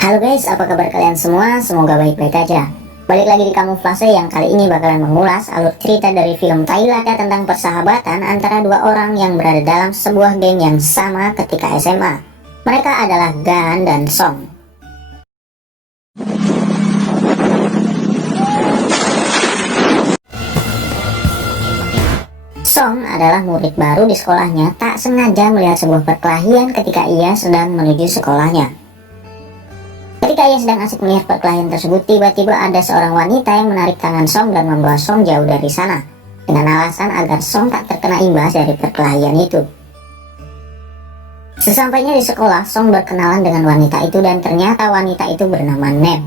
Halo guys, apa kabar kalian semua? Semoga baik-baik aja. Balik lagi di Kamuflase yang kali ini bakalan mengulas alur cerita dari film Tailata tentang persahabatan antara dua orang yang berada dalam sebuah geng yang sama ketika SMA. Mereka adalah Gan dan Song. Song adalah murid baru di sekolahnya, tak sengaja melihat sebuah perkelahian ketika ia sedang menuju sekolahnya. Ketika ia sedang asik melihat perkelahian tersebut, tiba-tiba ada seorang wanita yang menarik tangan Song dan membawa Song jauh dari sana, dengan alasan agar Song tak terkena imbas dari perkelahian itu. Sesampainya di sekolah, Song berkenalan dengan wanita itu dan ternyata wanita itu bernama Nem.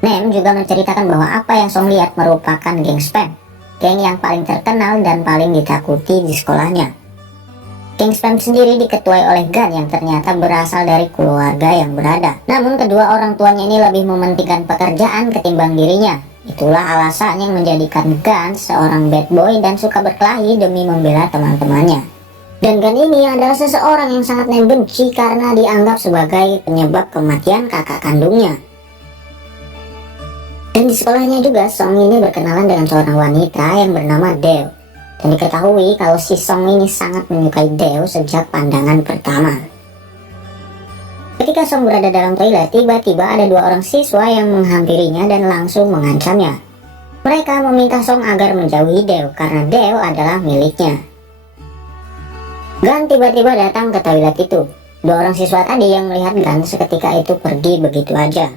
Nem juga menceritakan bahwa apa yang Song lihat merupakan geng spam, geng yang paling terkenal dan paling ditakuti di sekolahnya. Geng spam sendiri diketuai oleh Gan yang ternyata berasal dari keluarga yang berada. Namun kedua orang tuanya ini lebih mementingkan pekerjaan ketimbang dirinya. Itulah alasan yang menjadikan Gan seorang bad boy dan suka berkelahi demi membela teman-temannya. Dan Gan ini adalah seseorang yang sangat Nem benci karena dianggap sebagai penyebab kematian kakak kandungnya. Dan di sekolahnya juga Song ini berkenalan dengan seorang wanita yang bernama Deo. Dan diketahui kalau si Song ini sangat menyukai Deo sejak pandangan pertama. Ketika Song berada dalam toilet, tiba-tiba ada dua orang siswa yang menghampirinya dan langsung mengancamnya. Mereka meminta Song agar menjauhi Deo karena Deo adalah miliknya. Gan tiba-tiba datang ke toilet itu. Dua orang siswa tadi yang melihat Gan seketika itu pergi begitu aja.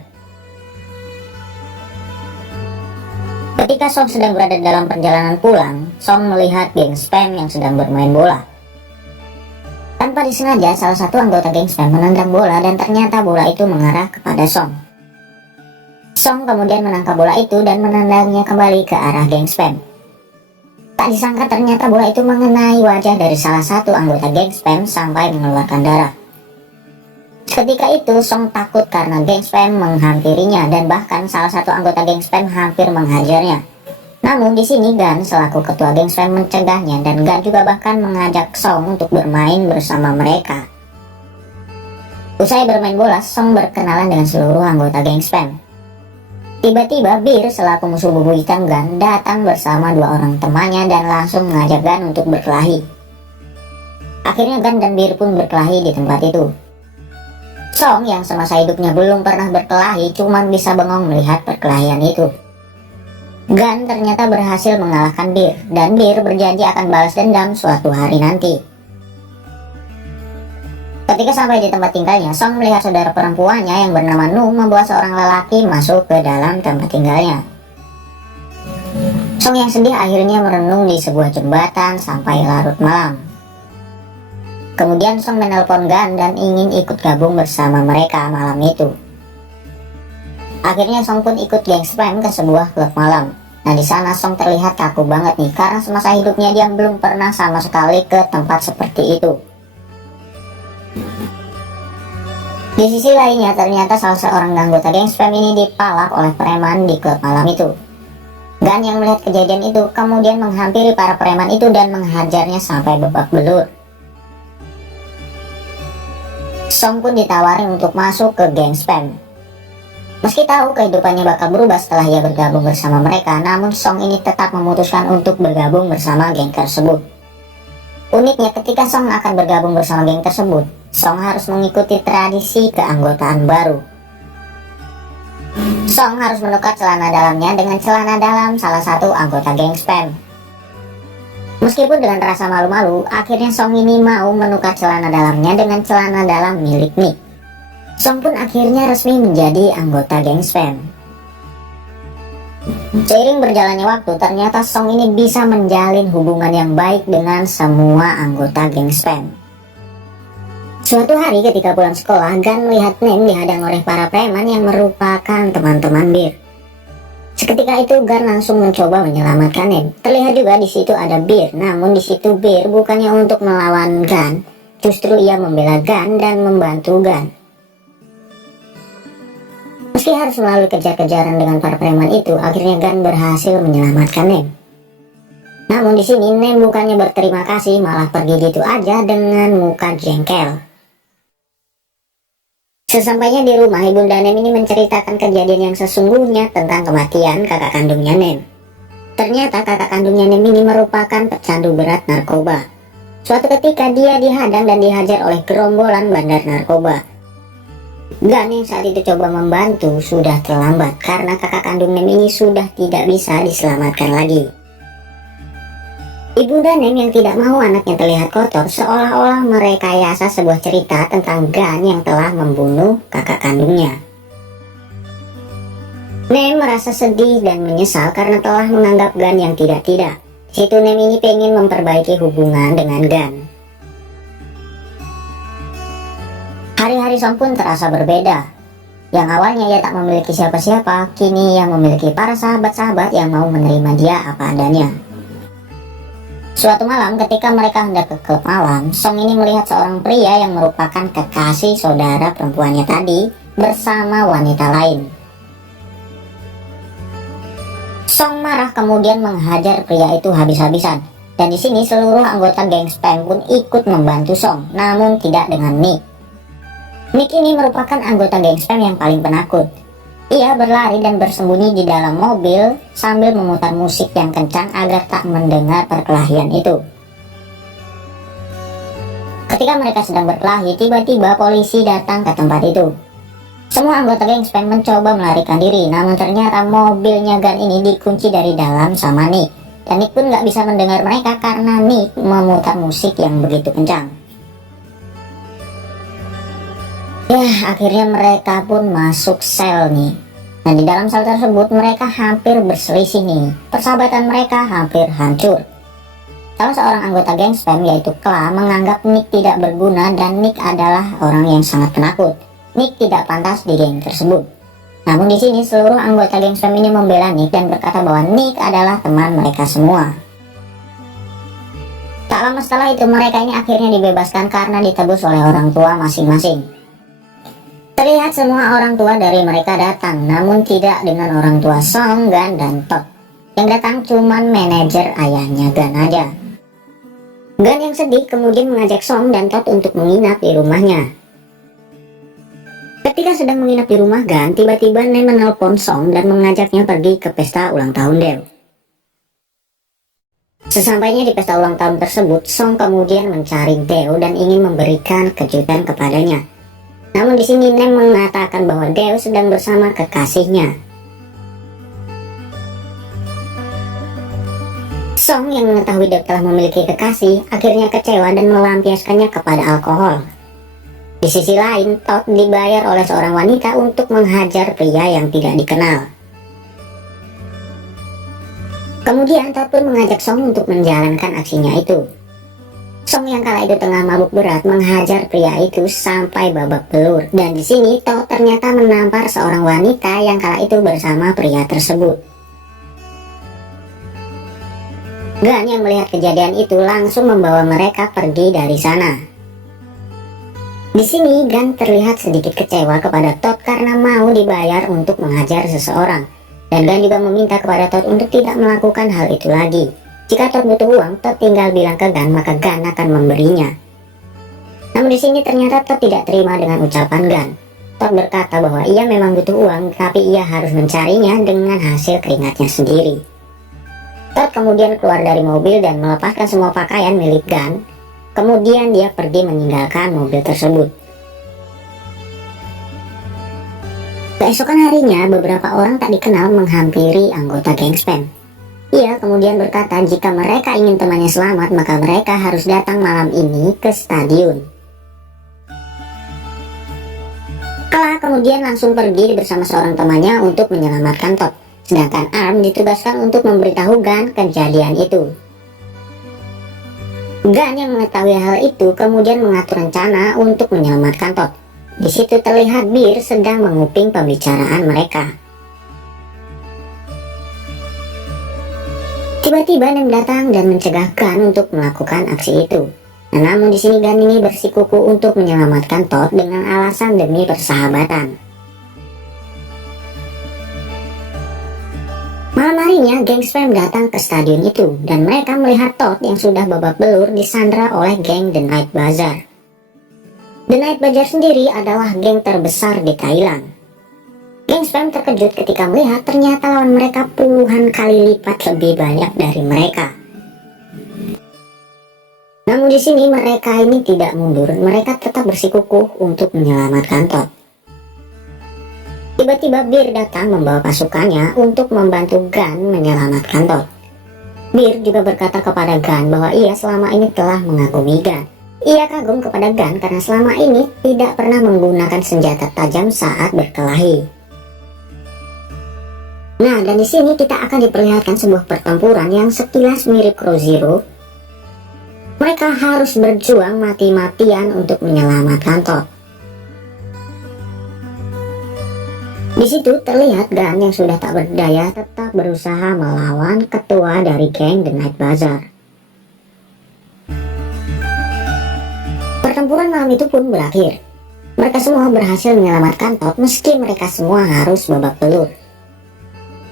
Ketika Song sedang berada dalam perjalanan pulang, Song melihat geng spam yang sedang bermain bola. Tanpa disengaja, salah satu anggota geng spam menendang bola dan ternyata bola itu mengarah kepada Song. Song kemudian menangkap bola itu dan menendangnya kembali ke arah geng spam. Tak disangka ternyata bola itu mengenai wajah dari salah satu anggota geng spam sampai mengeluarkan darah. Ketika itu Song takut karena geng spam menghampirinya dan bahkan salah satu anggota geng spam hampir menghajarnya. Namun di sini Gan selaku ketua geng spam mencegahnya dan Gan juga bahkan mengajak Song untuk bermain bersama mereka. Usai bermain bola, Song berkenalan dengan seluruh anggota geng spam. Tiba-tiba Bir selaku musuh bebuyutan Gan datang bersama dua orang temannya dan langsung mengajak Gan untuk berkelahi. Akhirnya Gan dan Bir pun berkelahi di tempat itu. Song yang semasa hidupnya belum pernah berkelahi cuma bisa bengong melihat perkelahian itu. Gan ternyata berhasil mengalahkan Bir dan Bir berjanji akan balas dendam suatu hari nanti. Ketika sampai di tempat tinggalnya, Song melihat saudara perempuannya yang bernama Nu membawa seorang lelaki masuk ke dalam tempat tinggalnya. Song yang sedih akhirnya merenung di sebuah jembatan sampai larut malam. Kemudian Song menelpon Gan dan ingin ikut gabung bersama mereka malam itu. Akhirnya Song pun ikut geng spam ke sebuah klub malam. Nah di sana Song terlihat kaku banget nih karena semasa hidupnya dia belum pernah sama sekali ke tempat seperti itu. Di sisi lainnya ternyata salah seorang anggota geng spam ini dipalak oleh preman di klub malam itu. Gan yang melihat kejadian itu kemudian menghampiri para preman itu dan menghajarnya sampai babak belur. Song pun ditawarin untuk masuk ke geng spam. Meski tahu kehidupannya bakal berubah setelah ia bergabung bersama mereka, namun Song ini tetap memutuskan untuk bergabung bersama geng tersebut. Uniknya ketika Song akan bergabung bersama geng tersebut, Song harus mengikuti tradisi keanggotaan baru. Song harus menukar celana dalamnya dengan celana dalam salah satu anggota geng spam. Meskipun dengan rasa malu-malu, akhirnya Song ini mau menukar celana dalamnya dengan celana dalam milik Nick. Song pun akhirnya resmi menjadi anggota geng spam. Seiring berjalannya waktu, ternyata Song ini bisa menjalin hubungan yang baik dengan semua anggota geng spam. Suatu hari ketika pulang sekolah, Gan melihat Nem dihadang oleh para preman yang merupakan teman-teman Bir. Seketika itu Gan langsung mencoba menyelamatkan Nem. Terlihat juga di situ ada Bir, namun di situ Bir bukannya untuk melawan Gan, justru ia membela Gan dan membantu Gan. Meski harus melalui kejar-kejaran dengan para preman itu, akhirnya Gan berhasil menyelamatkan Nem. Namun di sini Nem bukannya berterima kasih, malah pergi gitu aja dengan muka jengkel. Sesampainya di rumah, Ibunda Nem ini menceritakan kejadian yang sesungguhnya tentang kematian kakak kandungnya Nem. Ternyata kakak kandungnya Nem ini merupakan pecandu berat narkoba. Suatu ketika dia dihadang dan dihajar oleh gerombolan bandar narkoba. Gan yang saat itu coba membantu sudah terlambat karena kakak kandung Nem ini sudah tidak bisa diselamatkan lagi. Ibunda Nem yang tidak mau anaknya terlihat kotor seolah-olah merekayasa sebuah cerita tentang Gan yang telah membunuh kakak kandungnya. Nem merasa sedih dan menyesal karena telah menganggap Gan yang tidak-tidak. Situ Nem ini pengen memperbaiki hubungan dengan Gan. Hari-hari Song pun terasa berbeda. Yang awalnya ia tak memiliki siapa-siapa, kini ia memiliki para sahabat-sahabat yang mau menerima dia apa adanya. Suatu malam ketika mereka hendak ke klub malam, Song ini melihat seorang pria yang merupakan kekasih saudara perempuannya tadi bersama wanita lain. Song marah kemudian menghajar pria itu habis-habisan. Dan di sini seluruh anggota geng Spam pun ikut membantu Song, namun tidak dengan Nick. Nick ini merupakan anggota geng Spam yang paling penakut. Ia berlari dan bersembunyi di dalam mobil sambil memutar musik yang kencang agar tak mendengar perkelahian itu. Ketika mereka sedang berkelahi, tiba-tiba polisi datang ke tempat itu. Semua anggota geng Spam mencoba melarikan diri, namun ternyata mobilnya Gan ini dikunci dari dalam sama Nick. Dan Nick pun gak bisa mendengar mereka karena Nick memutar musik yang begitu kencang. Ya, akhirnya mereka pun masuk sel nih. Nah, di dalam sel tersebut mereka hampir berselisih nih. Persahabatan mereka hampir hancur. Salah seorang anggota geng Spam yaitu Kla menganggap Nick tidak berguna dan Nick adalah orang yang sangat penakut. Nick tidak pantas di geng tersebut. Namun di sini seluruh anggota geng Spam ini membela Nick dan berkata bahwa Nick adalah teman mereka semua. Tak lama setelah itu mereka ini akhirnya dibebaskan karena ditebus oleh orang tua masing-masing. Terlihat semua orang tua dari mereka datang, namun tidak dengan orang tua Song, Gan, dan Todd. Yang datang cuman manajer ayahnya Gan aja. Gan yang sedih kemudian mengajak Song dan Todd untuk menginap di rumahnya. Ketika sedang menginap di rumah Gan, tiba-tiba Nem menelpon Song dan mengajaknya pergi ke pesta ulang tahun Deo. Sesampainya di pesta ulang tahun tersebut, Song kemudian mencari Deo dan ingin memberikan kejutan kepadanya. Namun di sini Nem mengatakan bahwa Deo sedang bersama kekasihnya. Song yang mengetahui Deo telah memiliki kekasih akhirnya kecewa dan melampiaskannya kepada alkohol. Di sisi lain, Todd dibayar oleh seorang wanita untuk menghajar pria yang tidak dikenal. Kemudian Todd pun mengajak Song untuk menjalankan aksinya itu. Song yang kala itu tengah mabuk berat menghajar pria itu sampai babak belur. Dan di sini Todd ternyata menampar seorang wanita yang kala itu bersama pria tersebut. Gan yang melihat kejadian itu langsung membawa mereka pergi dari sana. Di sini Gan terlihat sedikit kecewa kepada Todd karena mau dibayar untuk menghajar seseorang. Dan Gan juga meminta kepada Todd untuk tidak melakukan hal itu lagi. Jika Todd butuh uang, Todd tinggal bilang ke Gan, maka Gan akan memberinya. Namun di sini ternyata Todd tidak terima dengan ucapan Gan. Todd berkata bahwa ia memang butuh uang, tapi ia harus mencarinya dengan hasil keringatnya sendiri. Todd kemudian keluar dari mobil dan melepaskan semua pakaian milik Gan. Kemudian dia pergi meninggalkan mobil tersebut. Keesokan harinya, beberapa orang tak dikenal menghampiri anggota geng Spam. Ia kemudian berkata jika mereka ingin temannya selamat, maka mereka harus datang malam ini ke stadion. Kla kemudian langsung pergi bersama seorang temannya untuk menyelamatkan Todd. Sedangkan Arm ditugaskan untuk memberitahu Gan kejadian itu. Gan yang mengetahui hal itu kemudian mengatur rencana untuk menyelamatkan Todd. Di situ terlihat Bir sedang menguping pembicaraan mereka. Tiba-tiba Nem datang dan mencegah Gan untuk melakukan aksi itu. Nah, namun di sini Gan ini bersikuku untuk menyelamatkan Todd dengan alasan demi persahabatan. Malam harinya geng Spam datang ke stadion itu dan mereka melihat Todd yang sudah babak belur disandra oleh geng The Night Bazaar. The Night Bazaar sendiri adalah geng terbesar di Thailand. Geng Spam terkejut ketika melihat ternyata lawan mereka puluhan kali lipat lebih banyak dari mereka. Namun di sini mereka ini tidak mundur, mereka tetap bersikukuh untuk menyelamatkan Todd. Tiba-tiba Bir datang membawa pasukannya untuk membantu Gun menyelamatkan Todd. Bir juga berkata kepada Gun bahwa ia selama ini telah mengagumi Gun. Ia kagum kepada Gun karena selama ini tidak pernah menggunakan senjata tajam saat berkelahi. Nah, dan di sini kita akan diperlihatkan sebuah pertempuran yang sekilas mirip Crow Zero. Mereka harus berjuang mati-matian untuk menyelamatkan Todd. Di situ terlihat Gun yang sudah tak berdaya tetap berusaha melawan ketua dari geng The Night Bazaar. Pertempuran malam itu pun berakhir. Mereka semua berhasil menyelamatkan Todd meski mereka semua harus babak belur.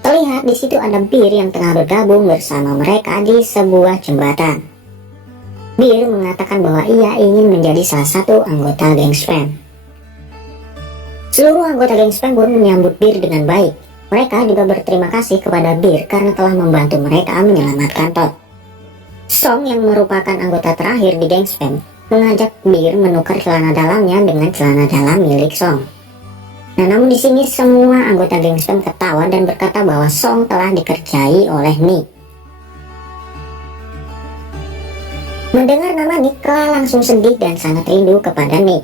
Terlihat di situ ada Bir yang tengah bergabung bersama mereka di sebuah jembatan. Bir mengatakan bahwa ia ingin menjadi salah satu anggota geng Spam. Seluruh anggota geng Spam pun menyambut Bir dengan baik. Mereka juga berterima kasih kepada Bir karena telah membantu mereka menyelamatkan Todd. Song yang merupakan anggota terakhir di geng Spam mengajak Bir menukar celana dalamnya dengan celana dalam milik Song. Nah, namun di sini semua anggota geng Spam ketawa dan berkata bahwa Song telah dikerjai oleh Nick. Mendengar nama Nick, Kla langsung sedih dan sangat rindu kepada Nick.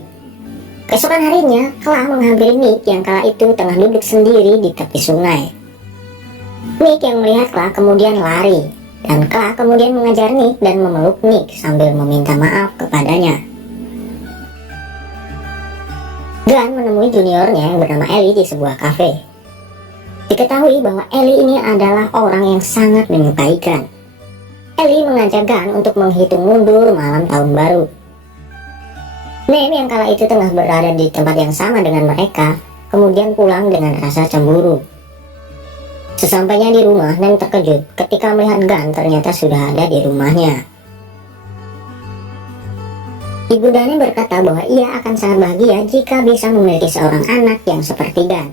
Keesokan harinya, Kla menghampiri Nick yang kala itu tengah duduk sendiri di tepi sungai. Nick yang melihat Kla kemudian lari, dan Kla kemudian mengejar Nick dan memeluk Nick sambil meminta maaf kepadanya. Gun menemui juniornya yang bernama Ellie di sebuah kafe. Diketahui bahwa Ellie ini adalah orang yang sangat menyukai Gun. Ellie mengajak Gun untuk menghitung mundur malam tahun baru. Nem yang kala itu tengah berada di tempat yang sama dengan mereka, kemudian pulang dengan rasa cemburu. Sesampainya di rumah, Nem terkejut ketika melihat Gun ternyata sudah ada di rumahnya. Ibundanya berkata bahwa ia akan sangat bahagia jika bisa memiliki seorang anak yang seperti Gun.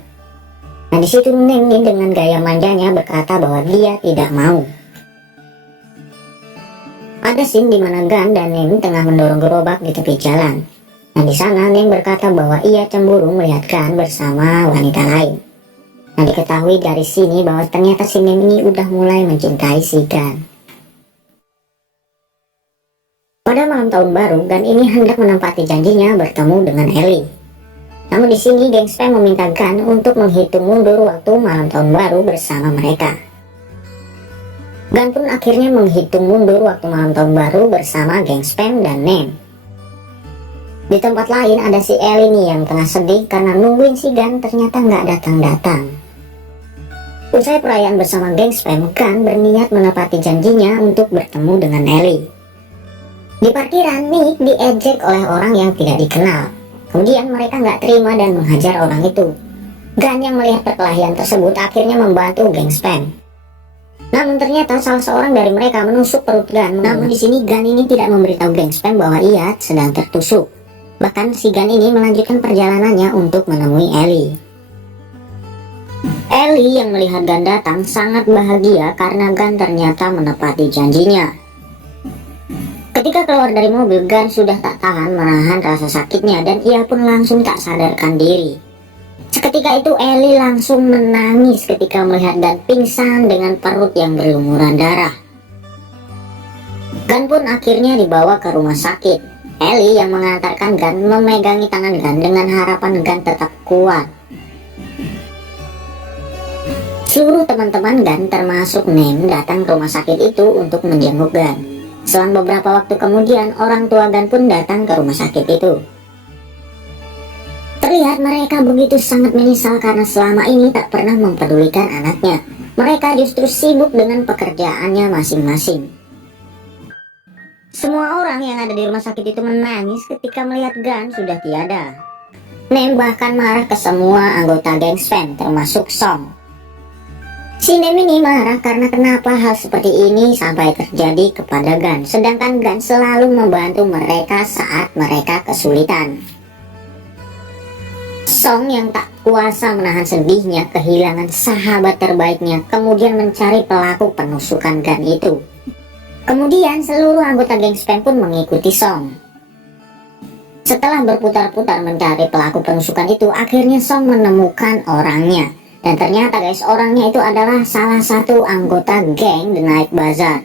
Nah, di situ Nem dengan gaya manjanya berkata bahwa dia tidak mau. Ada scene di mana Gun dan Nem tengah mendorong gerobak di tepi jalan. Nah, di sana Nem berkata bahwa ia cemburu melihat Gun bersama wanita lain. Nah, diketahui dari sini bahwa ternyata si Nem ini udah mulai mencintai si Gun. Pada malam tahun baru, Gun ini hendak menempati janjinya bertemu dengan Ellie. Namun di sini geng Spam meminta Gun untuk menghitung mundur waktu malam tahun baru bersama mereka. Gun pun akhirnya menghitung mundur waktu malam tahun baru bersama geng Spam dan Nem. Di tempat lain ada si Ellie nih yang tengah sedih karena nungguin si Gun ternyata nggak datang-datang. Usai perayaan bersama geng Spam, Gun berniat menepati janjinya untuk bertemu dengan Ellie. Di parkiran, Nick diejek oleh orang yang tidak dikenal. Kemudian mereka nggak terima dan menghajar orang itu. Gun yang melihat perkelahian tersebut akhirnya membantu geng Spam. Namun ternyata salah seorang dari mereka menusuk perut Gun. Namun di sini Gun ini tidak memberitahu geng Spam bahwa ia sedang tertusuk. Bahkan si Gun ini melanjutkan perjalanannya untuk menemui Ellie. Ellie yang melihat Gun datang sangat bahagia karena Gun ternyata menepati janjinya. Ketika keluar dari mobil, Gun sudah tak tahan menahan rasa sakitnya dan ia pun langsung tak sadarkan diri. Seketika itu Ellie langsung menangis ketika melihat Gun pingsan dengan perut yang berlumuran darah. Gun pun akhirnya dibawa ke rumah sakit. Ellie yang mengantarkan Gun memegangi tangan Gun dengan harapan Gun tetap kuat. Seluruh teman-teman Gun termasuk Nem datang ke rumah sakit itu untuk menjenguk Gun. Selang beberapa waktu kemudian orang tua Gun pun datang ke rumah sakit itu. Terlihat mereka begitu sangat menyesal karena selama ini tak pernah mempedulikan anaknya. Mereka justru sibuk dengan pekerjaannya masing-masing. Semua orang yang ada di rumah sakit itu menangis ketika melihat Gun sudah tiada. Nem bahkan marah ke semua anggota geng Spam termasuk Song. Si Nem ini marah karena kenapa hal seperti ini sampai terjadi kepada Gun, sedangkan Gun selalu membantu mereka saat mereka kesulitan. Song yang tak kuasa menahan sedihnya kehilangan sahabat terbaiknya, kemudian mencari pelaku penusukan gun itu. Kemudian seluruh anggota geng Spam pun mengikuti Song. Setelah berputar-putar mencari pelaku penusukan itu, akhirnya Song menemukan orangnya. Dan ternyata guys, orangnya itu adalah salah satu anggota geng The Night Bazaar.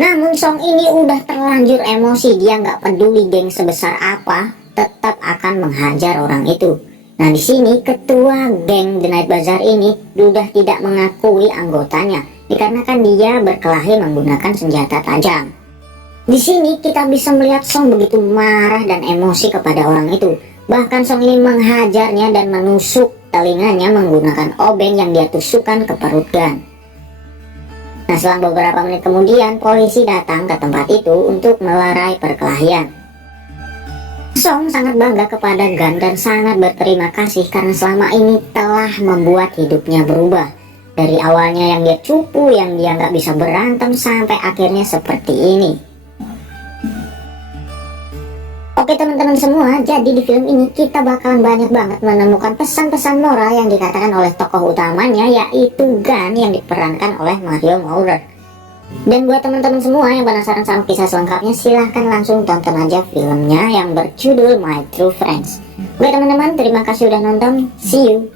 Namun Song ini udah terlanjur emosi, dia nggak peduli geng sebesar apa, tetap akan menghajar orang itu. Nah di sini ketua geng The Night Bazaar ini sudah tidak mengakui anggotanya, dikarenakan dia berkelahi menggunakan senjata tajam. Di sini kita bisa melihat Song begitu marah dan emosi kepada orang itu. Bahkan Song ini menghajarnya dan menusuk telinganya menggunakan obeng yang dia tusukkan ke perut Gun. Nah selang beberapa menit kemudian polisi datang ke tempat itu untuk melerai perkelahian. Song sangat bangga kepada Gun dan sangat berterima kasih karena selama ini telah membuat hidupnya berubah. Dari awalnya yang dia cupu, yang dia nggak bisa berantem, sampai akhirnya seperti ini. Oke teman-teman semua, jadi di film ini kita bakalan banyak banget menemukan pesan-pesan moral yang dikatakan oleh tokoh utamanya, yaitu Gun yang diperankan oleh Mario Maurer. Dan buat teman-teman semua yang penasaran sama kisah selengkapnya, silahkan langsung tonton aja filmnya yang berjudul My True Friends. Oke teman-teman, terima kasih udah nonton, see you.